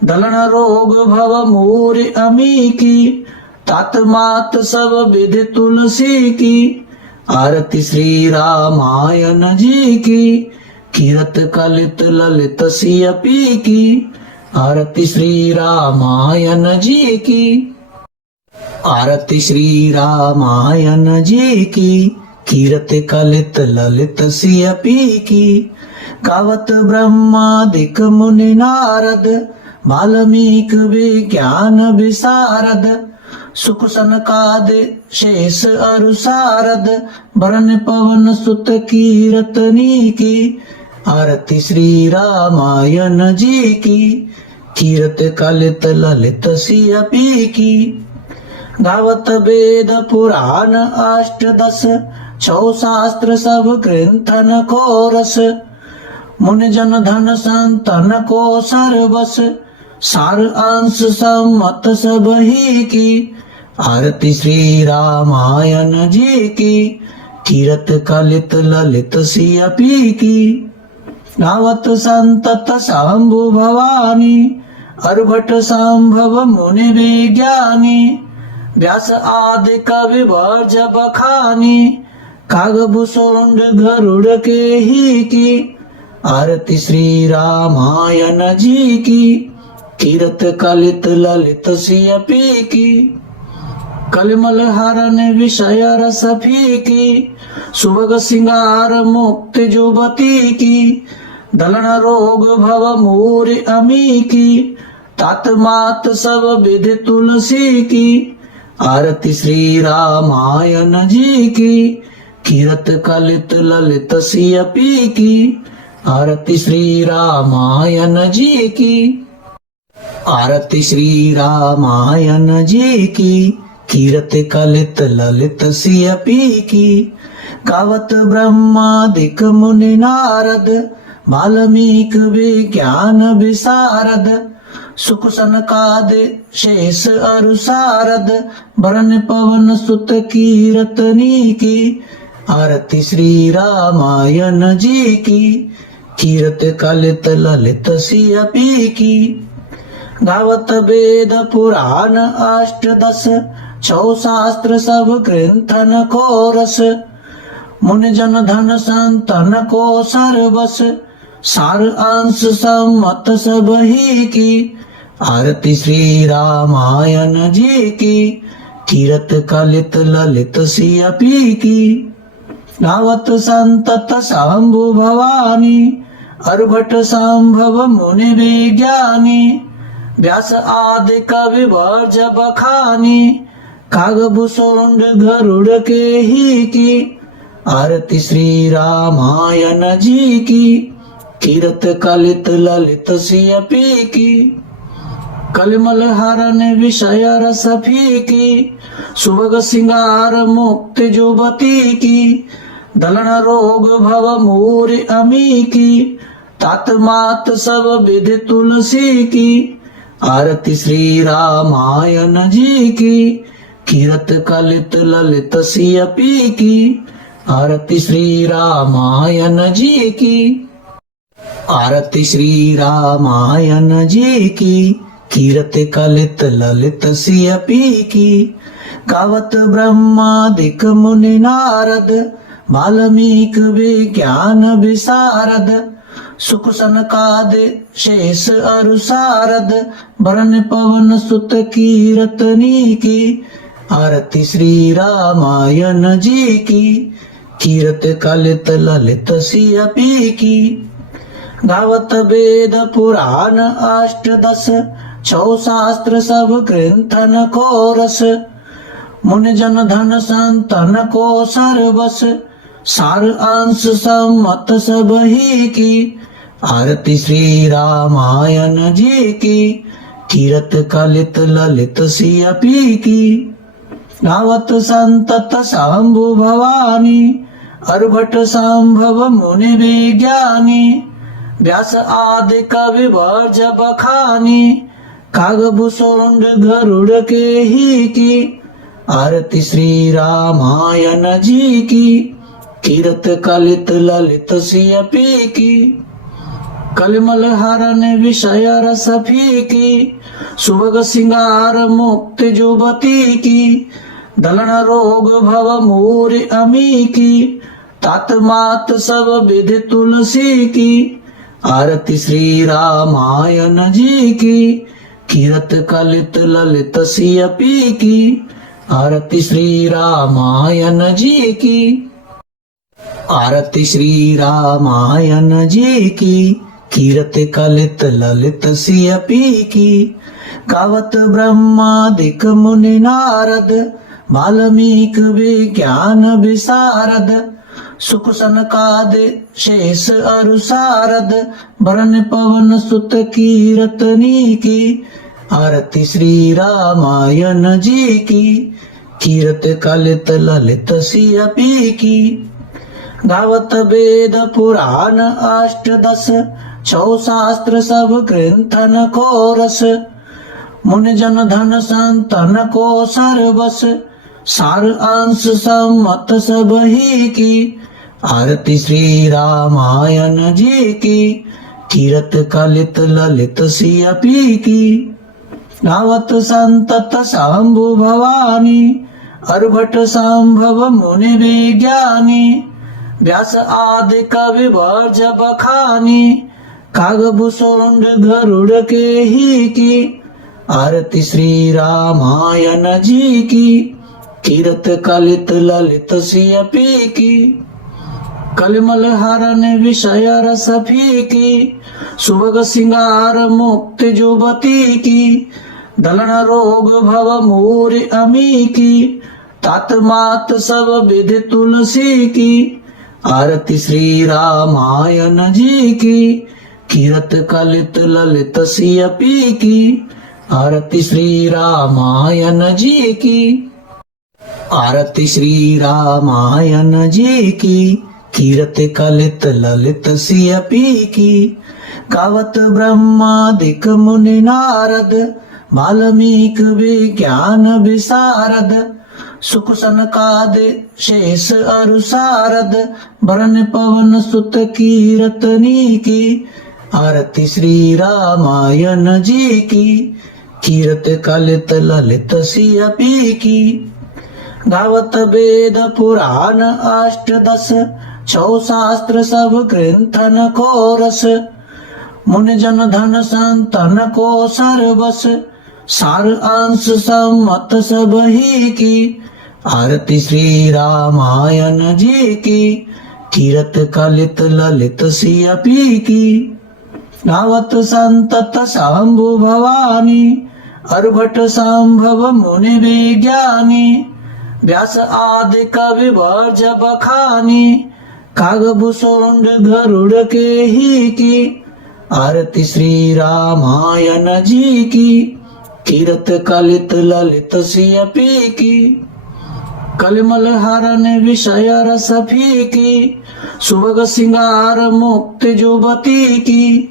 दलन रोग भव मूर अमी की, तात मात सब विधि तुलसी की। आरती श्री रामायण जी की, कीरत कलित ललित सिया पी की। आरती श्री रामायण जी की। आरती श्री रामायण जी की, कीरत कलित ललित सिया पी की। गावत ब्रह्मादिक मुनि नारद, वाल्मीकि विज्ञान विशारद। सुख सनकादि शेष अरु सारद, वरण पवन सुत कीरतनी की। आरती श्री रामायण जी की, कीरत कलित ललित सिया पी की। गावत वेद पुराण अष्टदश, छौ शास्त्र सब ग्रंथन को रस। मुनि जन धन संतन को सर्वस, सार अंश सम्मत सब ही की। आरती श्री रामायण जी की, कीरत कलित ललित सिया पी की। गावत संतत शंभु भवानी, अर्भट संभव मुनि विज्ञानी। व्यास आदि कवि वर्ज बखानी, कागभूषुंड गरुड़ के ही की। आरती श्री रामायण जी की, कीरत कलित ललित सिया पी की। कलिमल हरण विषय रस फीकी, सुभग सिंगार मुक्ति जुबती की। दलन रोग भव मूर अमी की, तात मात सब विधि तुलसी की। आरती श्री रामायण जी की, कीरत कलित ललित सिया पी की। आरती श्री रामायण जी की। आरती श्री रामायण जी की, कीरत कलित ललित सिया पी की। गावत ब्रह्मादिक मुनि नारद, वाल्मीकि विज्ञान विशारद। सुख सनकादि शेष अरु सारद, वरण पवन सुत कीरतनी की। आरती श्री रामायण जी की, कीरत कलित ललित सिया पी की। गावत वेद पुराण अष्टदश, छौ शास्त्र सब ग्रंथन को रस। मुनि जन धन संतन को सर्वस, सार अंश सम्मत सब ही की। आरती श्री रामायण जी की, कीरत कलित ललित सिया पी की। गावत संतत शंभु भवानी, अर्भट संभव मुनि विज्ञानी। व्यास आदि कवि वर्ज बखानी, कागभूषुंड गरुड़ के ही की। आरती श्री रामायण जी की, कीरत कलित ललित सिया पी की। कलिमल हरण विषय रस फीकी, सुभग सिंगार मुक्ति जुबती की। दलन रोग भव मूर अमी की, तात मात सब विधि तुलसी की। आरती श्री रामायण जी की, कीरत कलित ललित सिया पी की। आरती श्री रामायण जी की। आरती श्री रामायण जी की, कीरत कलित ललित सिया पी की। गावत ब्रह्मादिक मुनि नारद, वाल्मीकि विज्ञान विशारद। सुख सनकादि शेष अरु सारद, वरण पवन सुत कीरतनी की। आरती श्री रामायण जी की, कीरत कलित ललित सिया पी की। गावत वेद पुराण अष्टदश, छौ शास्त्र सब ग्रंथन को रस, मुनि जन धन संतन को सर्वस, सार अंश सम्मत सब ही की, आरती श्री रामायण जी की, कीरत कलित ललित सिय पी की, गावत संतत शंभु भवानी, अर्भट संभव मुनि विज्ञानी, व्यास आदि कवि वर्ज बखानी, कागभूषुंड गरुड़ के ही की, आरती श्री रामायण जी की, कीरत कलित ललित सिय पी की, कलिमल हरण विषय रस फीकी, सुभग सिंगार मुक्ति जुबती की, दलन रोग भव मूर अमी की, तात मात सब विधि तुलसी की, आरती श्री रामायण जी की, कीरत कलित ललित सिय पी की, आरती श्री रामायण जी की, आरती श्री रामायण जी की, कीरत कलित ललित सिय पी की, गावत ब्रह्मादिक मुनि नारद, वाल्मीकि विज्ञान विशारद, सुख सनकादि शेष अरु सारद, वरण पवन सुत कीरतनी की, आरती श्री रामायण जी की, कीरत कलित ललित सिय पी की, गावत वेद पुराण अष्टदश, छौ शास्त्र सब ग्रंथन को रस, मुनि जन धन संतन को सर्वस, सार अंश सम्मत सब ही की, आरती श्री रामायण जी की, कीरत कलित ललित सिय पी की, गावत संतत शंभु भवानी, अर्भट संभव मुनि विज्ञानी, व्यास आदि कवि वर्ज बखानी, कागभूषुंड गरुड़ के ही की, आरती श्री रामायण जी की, कीरत कलित ललित सिय पी की, कलिमल हरण विषय रस फीकी, सुभग सिंगार मुक्ति जुबती की, दलन रोग भव मूर अमी की, तात मात सब विधि तुलसी की, आरती श्री रामायण जी की, कीरत कलित ललित सिय पी की, आरती श्री रामायण जी की, आरती श्री रामायण जी की, कीरत कलित ललित सिय पी की, गावत ब्रह्मादिक मुनि नारद, वाल्मीकि विज्ञान विशारद, सुख सनकादि शेष अरु सारद, वरण पवन सुत कीरतनी की, आरती श्री रामायण जी की, कीरत कलित ललित सिय पी की, गावत वेद पुराण अष्टदश, छौ शास्त्र सब ग्रंथन को रस, मुनि जन धन संतन को सर्वस, सार अंश सम्मत सब ही की, आरती श्री रामायण जी की, कीरत कलित ललित सिय पी की, गावत संतत शंभु भवानी, अर्भट संभव मुनि विज्ञानी, व्यास आदि कवि वर्ज बखानी, कागभूषुंड गरुड़ के ही की, आरती श्री रामायण जी की, कीरत कलित ललित सिय पी की, कलिमल हरण विषय रस फीकी, सुभग सिंगार मुक्ति जुबती की,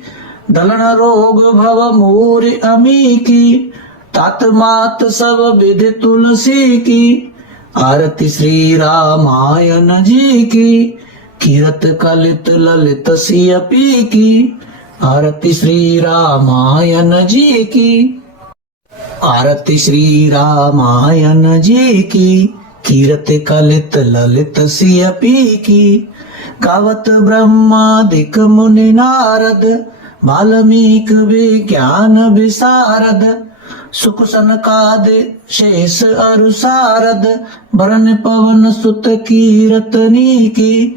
दलन रोग भव मूर अमी की, तात मात सब विधि तुलसी की, आरती श्री रामायण जी की, कीरत कलित ललित सिय पी की, आरती श्री रामायण जी की, आरती श्री रामायण जी की, कीरत कलित ललित सिय पी की, गावत ब्रह्मादिक मुनि नारद, वाल्मीकि विज्ञान विशारद, सुख सनकादि शेष अरु सारद, वरण पवन सुत कीरतनी की,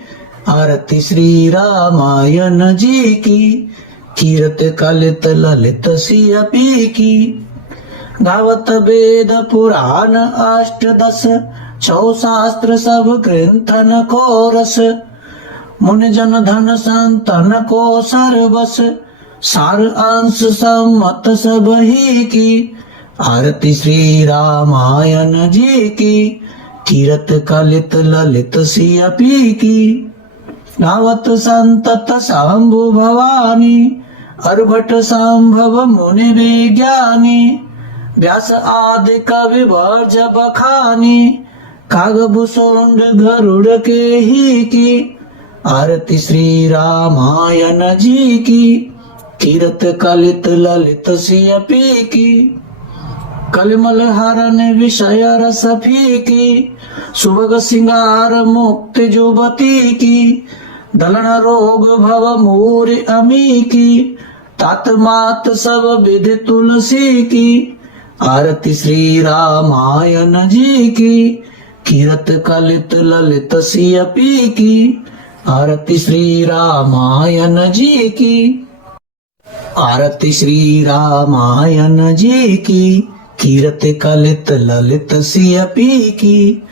आरती श्री रामायण जी की, कीरत कलित ललित सियपी की। गावत वेद पुराण अष्टदश, छौ शास्त्र सब ग्रंथन को रस। मुनि जन धन संतन को सर्वस, सार अंश सम्मत सब ही की। आरती श्री रामायण जी की, कीरत कलित ललित सियपी की। गावत संतत शंभु भवानी, अर्भट संभव मुनि विज्ञानी। व्यास आदि कवि वर्ज बखानी, कागभूषुंड गरुड़ के ही की। आरती श्री रामायण जी की, कीरत कलित ललित सियपी की। कलिमल हरण विषय रस फीकी, सुभग सिंगार मुक्ति जुबती की। दलन रोग भव मूर अमी की, तात मात सब विधि तुलसी की। आरती श्री रामायण जी की, कीरत कलित ललित सियपी की। आरती श्री रामायण जी की। आरती श्री रामायण जी की, कीरत कलित ललित सियपी की।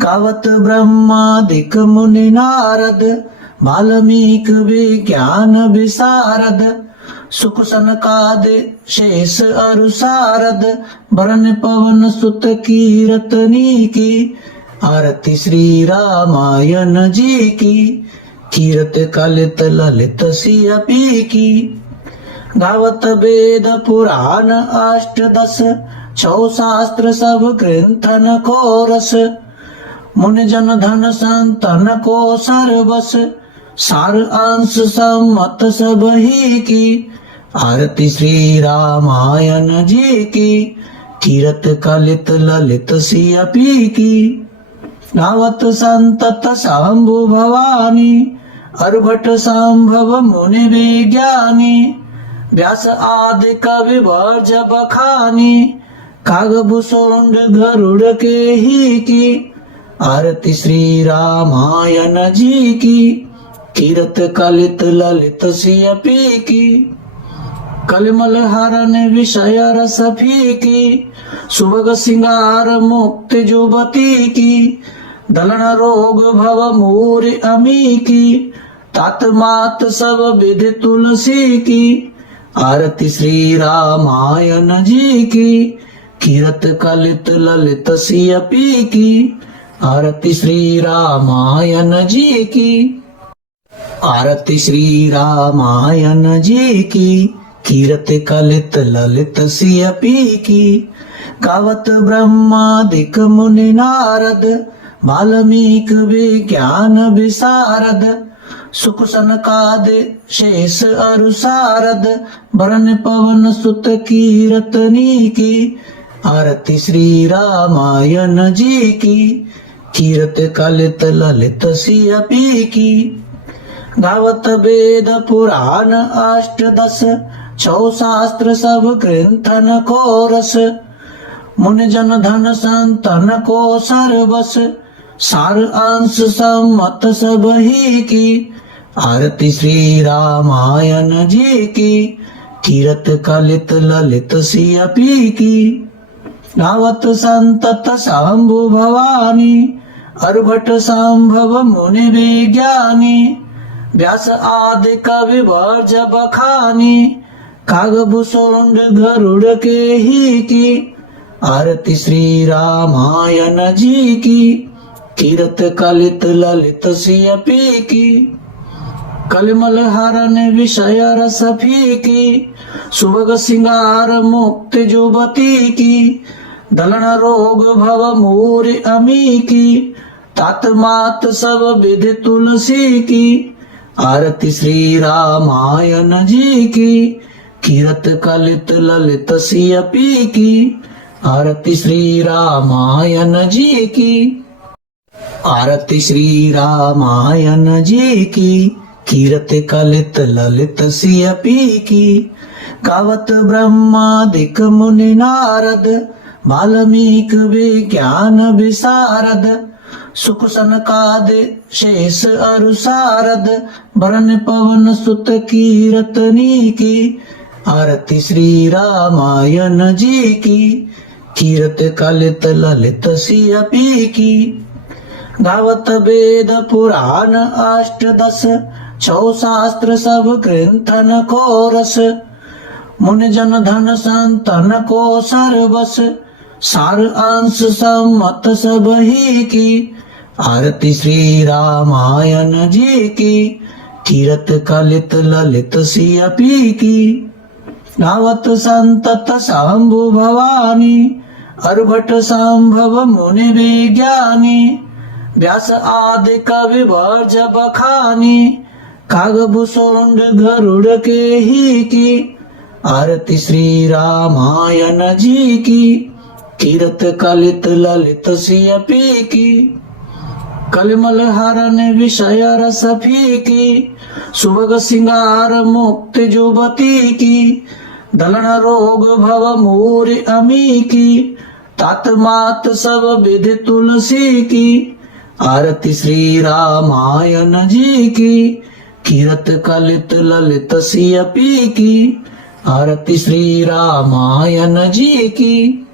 गावत ब्रह्मादिक मुनि नारद, वाल्मीकि विज्ञान विशारद। सुख सनकादि शेष अरु सारद, वरण पवन सुत कीरतनी की। आरती श्री रामायण जी की, कीरत कलित ललित सियपी की। गावत वेद पुराण अष्टदश, छौ शास्त्र सब ग्रंथन को रस। मुनि जन धन संतन को सर्वस, सार अंश सम्मत सब ही की। आरती श्री रामायण जी की, कीरत कलित ललित सियपी की। गावत संतत शंभु भवानी, अर्भट संभव मुनि विज्ञानी। व्यास आदि कवि वर्ज बखानी, कागभूषुंड गरुड़ के ही की। आरती श्री रामायण जी की, कीरत कलित ललित सियपी की। कलिमल हरण विषय रस फीकी, सुभग सिंगार मुक्ति जुबती की। दलन रोग भव मूर अमी की, तात मात सब विधि तुलसी की। आरती श्री रामायण जी की, कीरत कलित ललित सियपी की। आरती श्री रामायण जी की। आरती श्री रामायण जी की, कीरत कलित ललित सियपी की। गावत ब्रह्मादिक मुनि नारद, वाल्मीकि विज्ञान विशारद। सुख सनकादि शेष अरु सारद, वरण पवन सुत कीरतनी की। आरती श्री रामायण जी की, कीरत कलित ललित सियपी की। गावत वेद पुराण अष्टदश, छौ शास्त्र सब ग्रंथन को रस। मुनि जन धन संतन को सर्वस, सार अंश सम्मत सब ही की। आरती श्री रामायण जी की, कीरत कलित ललित सियपी की। गावत संतत शंभु भवानी, अर्भट संभव मुनि विज्ञानी। व्यास आदि कवि वर्ज बखानी, कागभूषुंड गरुड़ के ही की। आरती श्री रामायण जी की, कीरत कलित ललित सियपी की। कलिमल हरण विषय रस फीकी, सुभग सिंगार मुक्ति जुबती की। दलन रोग भव मूर अमी की, तात मात सब विधि तुलसी की। आरती श्री रामायण जी की, कीरत कलित ललित सियपी की। आरती श्री रामायण जी की। आरती श्री रामायण जी की, कीरत कलित ललित सियपी की। गावत ब्रह्मादिक मुनि नारद, वाल्मीकि विज्ञान विशारद। सुख सनकादि शेष अरु सारद भरन पवन सुत कीरतनी की। आरती श्री रामायण जी की, कीरत कलित ललित सियपी की। गावत वेद पुराण अष्ट दस, छौ शास्त्र सब ग्रंथन को रस। मुनि जन धन संतन को सर्वस, सार अंश सम्मत सब ही की। आरती श्री रामायण जी की, कीरत कलित ललित सियपी की। गावत संतत शंभु भवानी, अरभट संभव मुनि विज्ञानी। व्यास आदि कवि वर्ज बखानी, कागभूषुंड गरुड़ के ही की। आरती श्री रामायण जी की, कीरत कलित ललित सियपी की। कलिमल हरण विषय रस फीकी, सुभग सिंगार मुक्ति जुबती की। दलन रोग भव मूर अमी की, तात मात सब विधि तुलसी की। आरती श्री रामायण जी की, कीरत कलित ललित सियपी की। आरती श्री रामायण जी की।